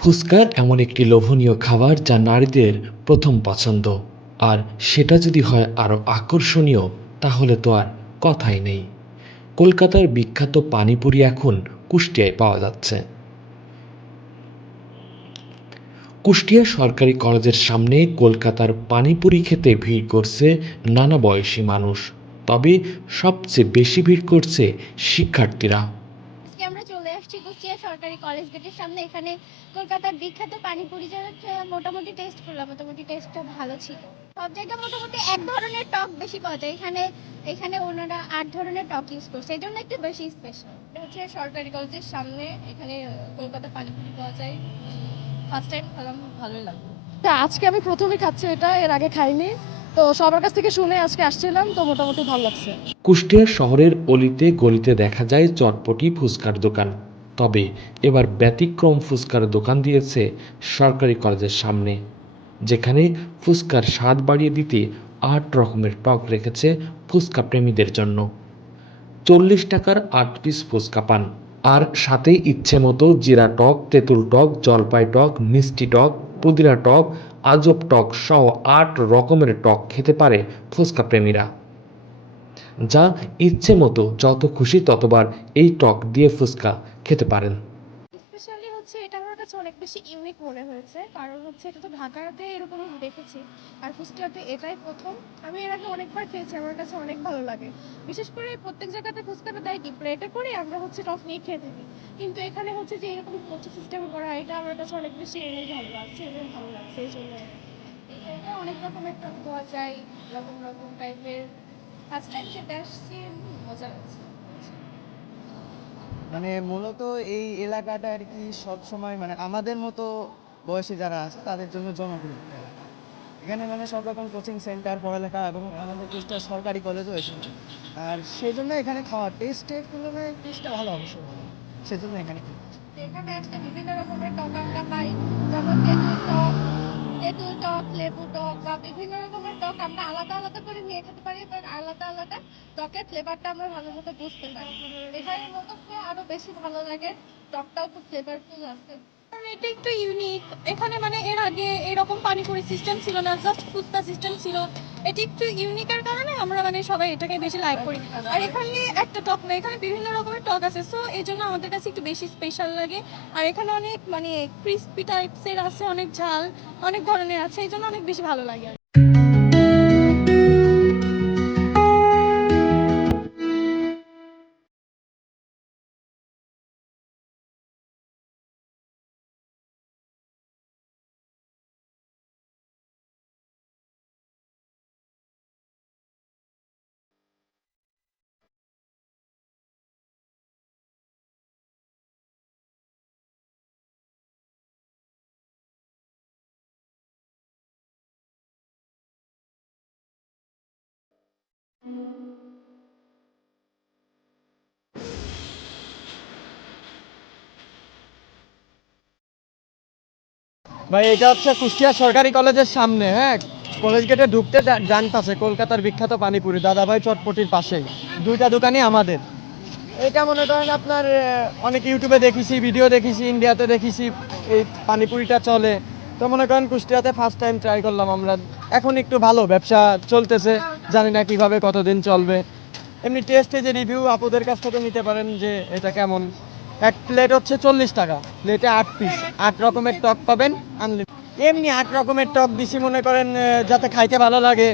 ফুচকা এমন একটি লোভনীয় খাবার যা নারীদের প্রথম পছন্দ। আর সেটা যদি হয় আরও আকর্ষণীয়, তাহলে তো আর কথাই নেই। কলকাতার বিখ্যাত পানিপুরি এখন কুষ্টিয়ায় পাওয়া যাচ্ছে। কুষ্টিয়া সরকারি কলেজের সামনে কলকাতার পানিপুরি খেতে ভিড় করছে নানা বয়সী মানুষ। তবে সবচেয়ে বেশি ভিড় করছে শিক্ষার্থীরা আজকে আমরা চলে আসছি কুষ্টিয়া সরকারি কলেজ গেটের সামনে এখানে কলকাতার বিখ্যাত পানিপুরি যারা মোটামুটি টেস্ট করলাম। মোটামুটি টেস্টটা ভালো ছিল। সব জায়গায় মোটামুটি এক ধরনের টক বেশি পাওয়া যায়। এখানে এখানে ওনারা আট ধরনের টক ইউজ করছে এই জন্য একটু বেশি স্পেশাল এটা হচ্ছে সরকারি কলেজের সামনে। এখানে কলকাতা পানিপুরি পাওয়া যায়। ফার্স্ট টাইম খেলাম ভালোই লাগল। তা আজকে আমি প্রথমে খাচ্ছি এটা এর আগে খাইনি। তো সবার কাছ থেকে শুনে আজকে আসছিলাম তো মোটামুটি ভালো লাগছে। কুষ্টিয়া শহরের অলিতে গলিতে দেখা যায় চটপটি ফুচকার দোকান। তবে এবার ব্যতিক্রম ফুচকার দোকান দিয়েছে সরকারি কলেজের সামনে, যেখানে ফুচকার স্বাদ বাড়িয়ে দিতে আট রকমের টক রেখেছে ফুচকা প্রেমীদের জন্য। চল্লিশ টাকার আট পিস ফুচকা পান। আর সাথে ইচ্ছে মতো জিরা টক, তেঁতুল টক, জলপাই টক, মিষ্টি টক, পুদিনা টক, আজব টক সহ আট রকমের টক খেতে পারে ফুচকা প্রেমীরা। যা ইচ্ছে মতো যত খুশি ততবার এই টক দিয়ে ফুচকা খেতে পারেন। স্পেশালি হচ্ছে এটা আমার কাছে অনেক বেশি ইউনিক মনে হয়েছে। কারণ হচ্ছে এটা তো ঢাকাতে এরকম দেখেছি। আর কুষ্টিয়াতে এটাই প্রথম। আমি এর আগে অনেকবার খেয়েছি, আমার কাছে অনেক ভালো লাগে। বিশেষ করে প্রত্যেক জায়গাতে ফুচকাটা দেয় কি? প্লেটে করে আমরা হচ্ছে টক নিয়ে খেয়ে থাকি। কিন্তু এখানে হচ্ছে যে এরকম হচ্ছে সিস্টেম করা, এটা আমার কাছে অনেক বেশি ভালো লাগছে এবং ভালো লাগছে এই জন্য। এখানে অনেক রকমের টক পাওয়া যায় রকম রকম টাইপের ফার্স্ট টাইম খেতে আসছি, মজা লাগছে। মানে মূলত এই এলাকাটা আর কি সব সময় মানে আমাদের মতো বয়সী যারা আছে, তাদের জন্য জনপ্রিয় এলাকা। এখানে মানে সব রকম কোচিং সেন্টার পড়ালেখা এবং আমাদের কুষ্টিয়া সরকারি কলেজও এসেছে। আর সেই জন্য এখানে খাওয়া টেস্টের তুলনায় টেস্টটা ভালো অবশ্য। সেজন্য এখানে এখানে আজকে বিভিন্ন রকমের টক আমরা পাই। যেমন তেঁতুল টক তেঁতুল টক, লেবু টক বা বিভিন্ন রকমের টক আমরা আলাদা আলাদা করে নিয়ে খেতে পারি বাট আলাদা আলাদা টকের ফ্লেভারটা আমরা ভালো মতো বুঝতে পারি। আরও বেশি ভালো লাগে। টকটাও খুব ফ্লেভারফুল আছে। এটা একটু ইউনিক এখানে মানে এর আগে এরকম পানিপুরি সিস্টেম ছিল না জাস্ট ফুচকা সিস্টেম ছিল। এটি একটু ইউনিকের কারণে আমরা মানে সবাই এটাকে বেশি লাইক করি। আর এখানে একটা টক না এখানে বিভিন্ন রকমের টক আছে। সো এই জন্য আমাদের কাছে একটু বেশি স্পেশাল লাগে। আর এখানে অনেক মানে ক্রিস্পি টাইপসের আছে, অনেক ঝাল, অনেক ধরনের আছে। এই জন্য অনেক বেশি ভালো লাগে ভাই, এটা হচ্ছে কুষ্টিয়া সরকারি কলেজের সামনে হ্যাঁ? কলেজ গেটে ঢুকতে ডান পাশে, কলকাতার বিখ্যাত পানিপুরি। দাদাভাই চটপটির পাশেই দুইটা দোকানই আমাদের। এটা মনে করেন আপনার অনেক ইউটিউবে দেখেছি, ভিডিও দেখেছি, ইন্ডিয়াতে দেখেছি, এই পানিপুরিটা চলে। তো মনে করেন কুষ্টিয়াতে ফার্স্ট টাইম ট্রাই করলাম আমরা। এখন একটু ভালো, ব্যবসা চলতেছে। জানি না কীভাবে কতদিন চলবে। এমনি টেস্টে যে রিভিউ আপুদের কাছ থেকে নিতে পারেন যে এটা কেমন। এক প্লেট হচ্ছে চল্লিশ টাকা প্লেটে আট পিস আট রকমের টক পাবেন আনলিমিটেড এমনি আট রকমের টক দিছি মনে করেন যাতে খাইতে ভালো লাগে।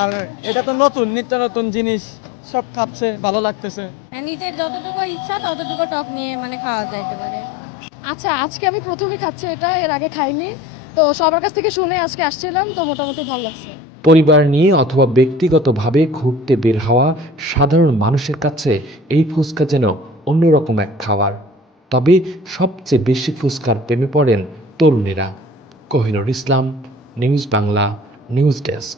আর এটা তো নতুন নিত্য নতুন জিনিস সব খাচ্ছে ভালো লাগতেছে। নিজের যতটুকু ইচ্ছা ততটুকু টক নিয়ে মানে খাওয়া যাইতে পারে আচ্ছা আজকে আমি প্রথমে খাচ্ছি এটা এর আগে খাইনি। তো সবার কাছ থেকে শুনে আজকে আসছিলাম তো মোটামুটি ভালো লাগছে। পরিবার নিয়ে অথবা ব্যক্তিগতভাবে ঘুরতে বের হওয়া সাধারণ মানুষের কাছে এই ফুচকা যেন অন্যরকম এক খাবার। তবে সবচেয়ে বেশি ফুচকার প্রেমে পড়েন তরুণীরা। Kohinoor Islam, news Bangla, news desk.